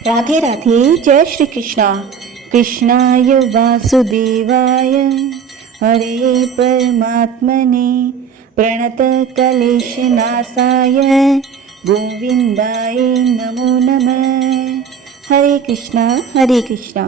राधे राधे। जय श्री कृष्णा। कृष्णाय वासुदेवाय हरे परमात्मने प्रणतक्लेशनाशाय गोविंदाय नमो नमः। हरे कृष्णा हरे कृष्णा।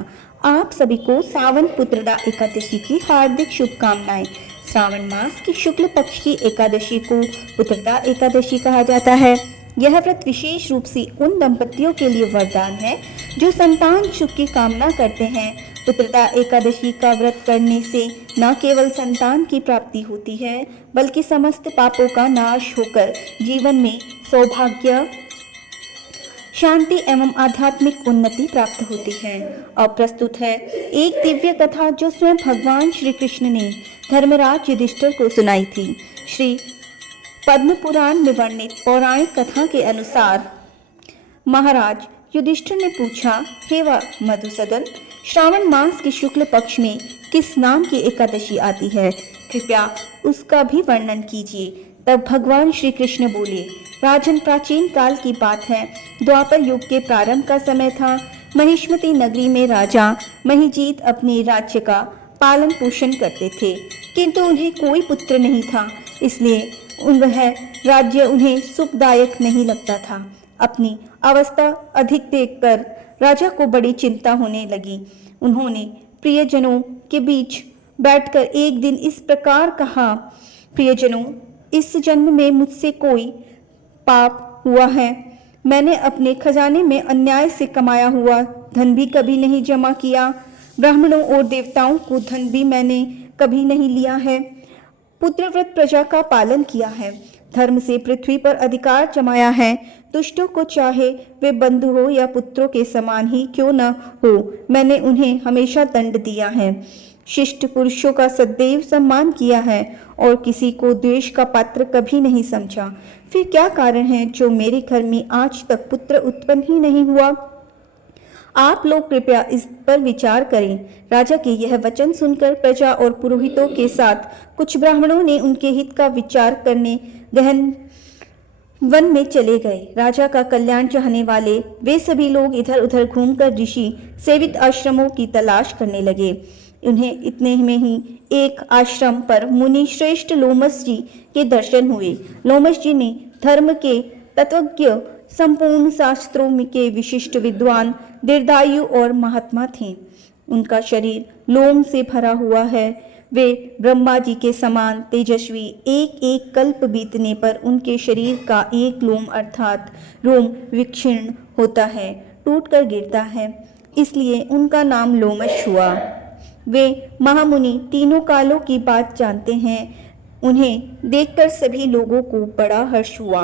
आप सभी को सावन पुत्रदा एकादशी की हार्दिक शुभकामनाएं। श्रावण मास की शुक्ल पक्ष की एकादशी को पुत्रदा एकादशी कहा जाता है। यह व्रत विशेष रूप से उन दंपतियों के लिए वरदान है जो संतान सुख की कामना करते हैं। पुत्रदा एकादशी का व्रत करने से न केवल संतान की प्राप्ति होती है बल्कि समस्त पापों का नाश होकर जीवन में सौभाग्य, शांति एवं आध्यात्मिक उन्नति प्राप्त होती है। अब प्रस्तुत है एक दिव्य कथा जो स्वयं भगवान श्री कृष्ण ने धर्मराज युधिष्ठिर को सुनाई थी। श्री पद्म पुराण में वर्णित पौराणिक कथा के अनुसार महाराज युधिष्ठिर ने पूछा, हे मधुसूदन, श्रावण मास के शुक्ल पक्ष में किस नाम की एकादशी आती है? कृपया उसका भी वर्णन कीजिए। तब भगवान श्री कृष्ण बोले, राजन, प्राचीन काल की बात है। द्वापर युग के प्रारंभ का समय था। महिष्मती नगरी में राजा महिजीत अपने राज्य का पालन पोषण करते थे, किंतु उन्हें कोई पुत्र नहीं था, इसलिए वह राज्य उन्हें सुखदायक नहीं लगता था। अपनी अवस्था अधिक देखकर राजा को बड़ी चिंता होने लगी। उन्होंने प्रियजनों के बीच बैठकर एक दिन इस प्रकार कहा, प्रियजनों, इस जन्म में मुझसे कोई पाप हुआ है। मैंने अपने खजाने में अन्याय से कमाया हुआ धन भी कभी नहीं जमा किया। ब्राह्मणों और देवताओं को धन भी मैंने कभी नहीं लिया है। पुत्रव्रत प्रजा का पालन किया है। धर्म से पृथ्वी पर अधिकार जमाया है। दुष्टों को चाहे वे बंधु हो या पुत्रों के समान ही क्यों न हो, मैंने उन्हें हमेशा दंड दिया है। शिष्ट पुरुषों का सदैव सम्मान किया है और किसी को द्वेष का पात्र कभी नहीं समझा। फिर क्या कारण है जो मेरे घर में आज तक पुत्र उत्पन्न ही नहीं हुआ? आप लोग कृपया इस पर विचार करें। राजा के यह वचन सुनकर प्रजा और पुरोहितों के साथ कुछ ब्राह्मणों ने उनके हित का विचार करने गहन वन में चले गए। राजा का कल्याण चाहने वाले वे सभी लोग इधर उधर घूमकर ऋषि सेवित आश्रमों की तलाश करने लगे। उन्हें इतने में ही एक आश्रम पर मुनि श्रेष्ठ लोमस जी के दर्शन हुए। लोमस जी ने धर्म के तत्वज्ञ, संपूर्ण शास्त्रों के विशिष्ट विद्वान, दीर्घायु और महात्मा थे। उनका शरीर लोम से भरा हुआ है। वे ब्रह्मा जी के समान तेजस्वी। एक एक कल्प बीतने पर उनके शरीर का एक लोम अर्थात रोम विक्षीर्ण होता है, टूटकर गिरता है, इसलिए उनका नाम लोमश हुआ। वे महामुनि तीनों कालों की बात जानते हैं। उन्हें देखकर सभी लोगों को बड़ा हर्ष हुआ।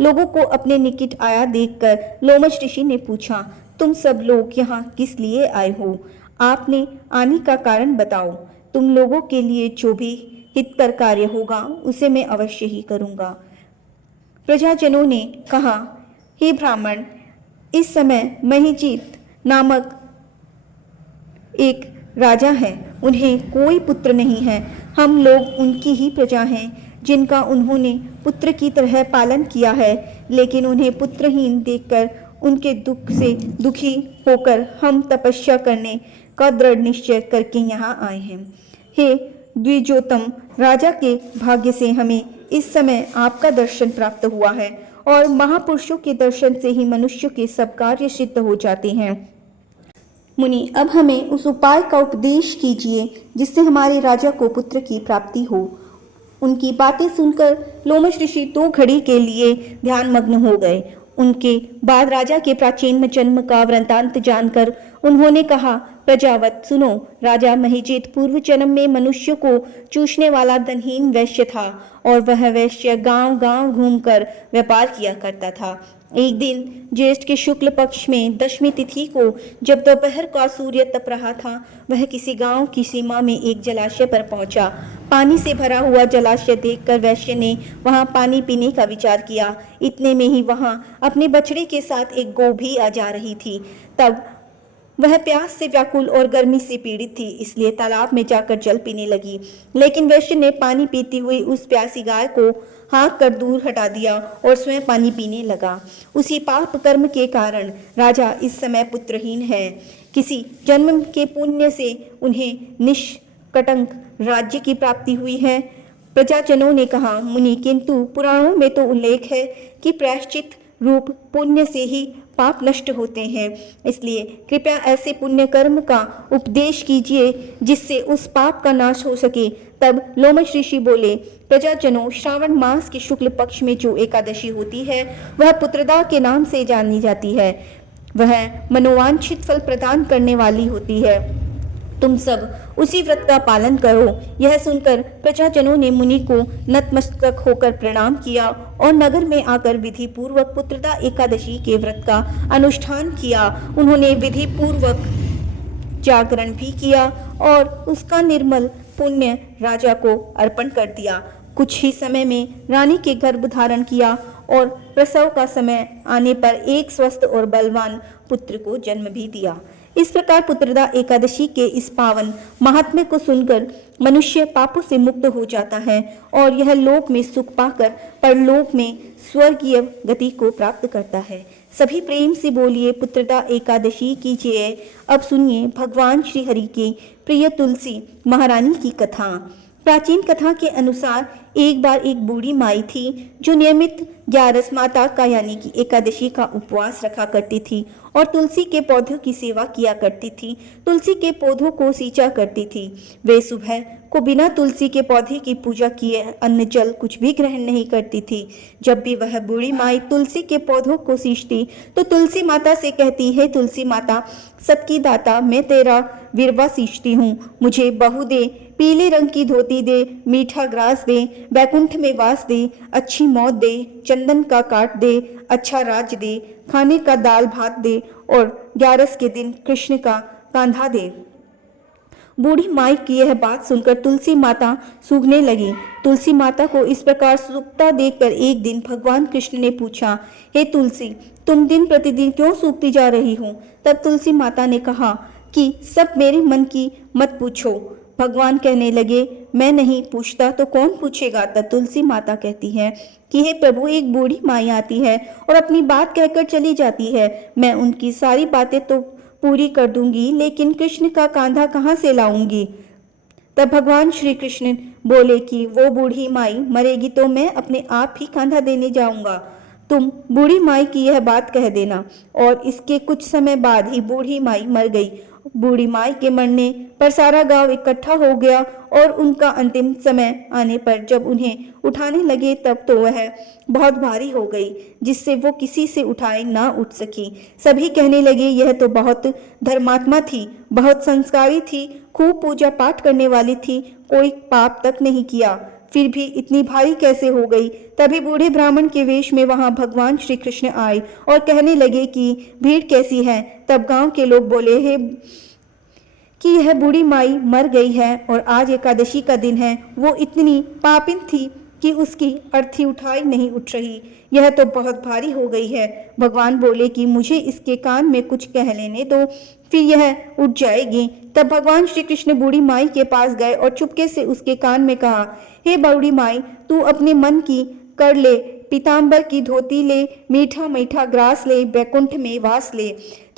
लोगों को अपने निकट आया देखकर लोमश ऋषि ने पूछा, तुम सब लोग यहाँ किस लिए आए हो? आपने आने का कारण बताओ। तुम लोगों के लिए जो भी हितकर कार्य होगा उसे मैं अवश्य ही करूँगा। प्रजाजनों ने कहा, हे ब्राह्मण, इस समय महिजीत नामक एक राजा है। उन्हें कोई पुत्र नहीं है। हम लोग उनकी ही प्रजा हैं, जिनका उन्होंने पुत्र की तरह पालन किया है, लेकिन उन्हें पुत्रहीन देखकर उनके दुख से दुखी होकर हम तपस्या करने का दृढ़ निश्चय करके यहाँ आए हैं। हे द्विजोतम, राजा के भाग्य से हमें इस समय आपका दर्शन प्राप्त हुआ है और महापुरुषों के दर्शन से ही मनुष्य के सब कार्य सिद्ध हो जाते हैं। मुनि, अब हमें उस उपाय का उपदेश कीजिए जिससे हमारे राजा को पुत्र की प्राप्ति हो। उनकी बातें सुनकर लोमश ऋषि 2 घड़ी के लिए ध्यानमग्न हो गए। उनके बाद राजा के प्राचीन जन्म का वृत्तांत जानकर उन्होंने कहा, प्रजावत सुनो। राजा महिजीत पूर्व जन्म में मनुष्य को चूसने वाला धनहीन वैश्य था और वह वैश्य गांव-गांव घूमकर व्यापार किया करता था। एक दिन ज्येष्ठ के शुक्ल पक्ष में दशमी तिथि को जब दोपहर का सूर्य तप रहा था, वह किसी गांव की सीमा में एक जलाशय पर पहुंचा। पानी से भरा हुआ जलाशय देखकर वैश्य ने वहां पानी पीने का विचार किया। इतने में ही वहां अपने बछड़े के साथ एक गौ भी आ जा रही थी। तब वह प्यास से व्याकुल और गर्मी से पीड़ित थी, इसलिए तालाब में जाकर जल पीने लगी। लेकिन वैश्य ने पानी पीती हुई उस प्यासी गाय को हाँक कर दूर हटा दिया और स्वयं पानी पीने लगा। उसी पाप कर्म के कारण राजा इस समय पुत्रहीन है। किसी जन्म के पुण्य से उन्हें निष्कटंक राज्य की प्राप्ति हुई है। प्रजाजनों ने कहा, मुनि, किंतु पुराणों में तो उल्लेख है कि प्रायश्चित रूप पुण्य से ही पाप नष्ट होते हैं। इसलिए कृपया ऐसे पुण्य कर्म का उपदेश कीजिए जिससे उस पाप का नाश हो सके। तब लोमश ऋषि बोले, प्रजाजनों, श्रावण मास के शुक्ल पक्ष में जो एकादशी होती है वह पुत्रदा के नाम से जानी जाती है। वह मनोवांछित फल प्रदान करने वाली होती है। तुम सब उसी व्रत का पालन करो। यह सुनकर प्रजाजनों ने मुनि को नतमस्तक होकर प्रणाम किया और नगर में आकर विधि पूर्वक पुत्रदा एकादशी के व्रत का अनुष्ठान किया। उन्होंने विधि पूर्वक जागरण भी किया और उसका निर्मल पुण्य राजा को अर्पण कर दिया। कुछ ही समय में रानी के गर्भ धारण किया और प्रसव का समय आने पर एक स्वस्थ और बलवान पुत्र को जन्म भी दिया। इस प्रकार पुत्रदा एकादशी के इस पावन महात्म्य को सुनकर मनुष्य पापों से मुक्त हो जाता है और यह लोक में सुख पाकर परलोक में स्वर्गीय गति को प्राप्त करता है। सभी प्रेम से बोलिए पुत्रदा एकादशी की जय। अब सुनिए भगवान श्री हरि की प्रिय तुलसी महारानी की कथा। प्राचीन कथा के अनुसार एक बार एक बूढ़ी माई थी जो नियमित 11 माता का यानी कि एकादशी का उपवास रखा करती थी और तुलसी के पौधों की सेवा किया करती थी। तुलसी के पौधों को सींचा करती थी। वे सुबह को बिना तुलसी के पौधे की पूजा किए अन्न जल कुछ भी ग्रहण नहीं करती थी। जब भी वह बूढ़ी माई तुलसी के पौधों को सींचती तो तुलसी माता से कहती, हे तुलसी माता, सबकी दाता, मैं तेरा विरवा सींचती हूँ, मुझे बहू दे, पीले रंग की धोती दे, मीठा ग्रास दे, बैकुंठ में वास दे, अच्छी मौत दे, चंदन का काट दे, अच्छा राज दे, खाने का दाल भात दे और 11 के दिन कृष्ण का कांधा दे। बूढ़ी माई की यह बात सुनकर तुलसी माता सूखने लगी। तुलसी माता को इस प्रकार सूखता देखकर एक दिन भगवान कृष्ण ने पूछा, हे तुलसी, तुम दिन प्रतिदिन क्यों सूखती जा रही हो? तब तुलसी माता ने कहा कि सब मेरे मन की मत पूछो। भगवान कहने लगे, मैं नहीं पूछता तो कौन पूछेगा? तब तुलसी माता कहती है कि हे प्रभु, एक बूढ़ी माई आती है और अपनी बात कहकर चली जाती है। मैं उनकी सारी बातें तो पूरी कर दूंगी, लेकिन कृष्ण का कांधा कहाँ से लाऊंगी? तब भगवान श्री कृष्ण बोले कि वो बूढ़ी माई मरेगी तो मैं अपने आप ही कांधा देने जाऊंगा। तुम बूढ़ी माई की यह बात कह देना। और इसके कुछ समय बाद ही बूढ़ी माई मर गई। बूढ़ी माई के मरने पर सारा गांव इकट्ठा हो गया और उनका अंतिम समय आने पर जब उन्हें उठाने लगे तब तो वह बहुत भारी हो गई, जिससे वो किसी से उठाए ना उठ सकी। सभी कहने लगे, यह तो बहुत धर्मात्मा थी, बहुत संस्कारी थी, खूब पूजा पाठ करने वाली थी, कोई पाप तक नहीं किया, फिर भी इतनी भारी कैसे हो गई? तभी बूढ़े ब्राह्मण के वेश में वहां भगवान श्री कृष्ण आए और कहने लगे कि भीड़ कैसी है? तब गांव के लोग बोले, हे कि यह बूढ़ी माई मर गई है और आज एकादशी का दिन है। वो इतनी पापिन थी कि उसकी अर्थी उठाई नहीं उठ रही। यह तो बहुत भारी हो गई है। भगवान बोले कि मुझे इसके कान में कुछ कह लेने दो, फिर यह उठ जाएगी। तब भगवान श्री कृष्ण बूढ़ी माई के पास गए और चुपके से उसके कान में कहा, हे बूढ़ी माई, तू अपने मन की कर ले, पीताम्बर की धोती ले, मीठा मीठा ग्रास ले, बैकुंठ में वास ले,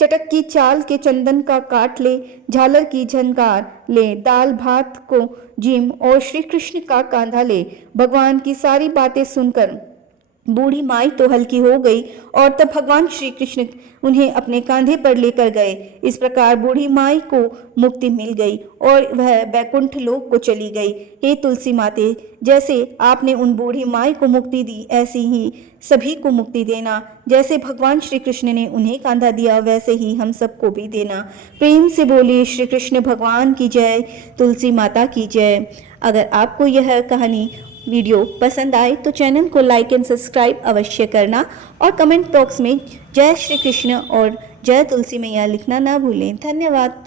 चटक की चाल के चंदन का काट ले, झालर की झनकार ले, दाल भात को जिम और श्री कृष्ण का कांधा ले। भगवान की सारी बातें सुनकर बूढ़ी माई तो हल्की हो गई और तब भगवान श्री कृष्ण उन्हें अपने कांधे पर लेकर गए। इस प्रकार बूढ़ी माई को मुक्ति मिल गई और वह बैकुंठ लोक को चली गई। हे तुलसी माते, जैसे आपने उन बूढ़ी माई को मुक्ति दी, ऐसी ही सभी को मुक्ति देना। जैसे भगवान श्री कृष्ण ने उन्हें कांधा दिया, वैसे ही हम सबको भी देना। प्रेम से बोलिए श्री कृष्ण भगवान की जय, तुलसी माता की जय। अगर आपको यह कहानी वीडियो पसंद आए तो चैनल को लाइक एंड सब्सक्राइब अवश्य करना और कमेंट बॉक्स में जय श्री कृष्ण और जय तुलसी मैया लिखना ना भूलें। धन्यवाद।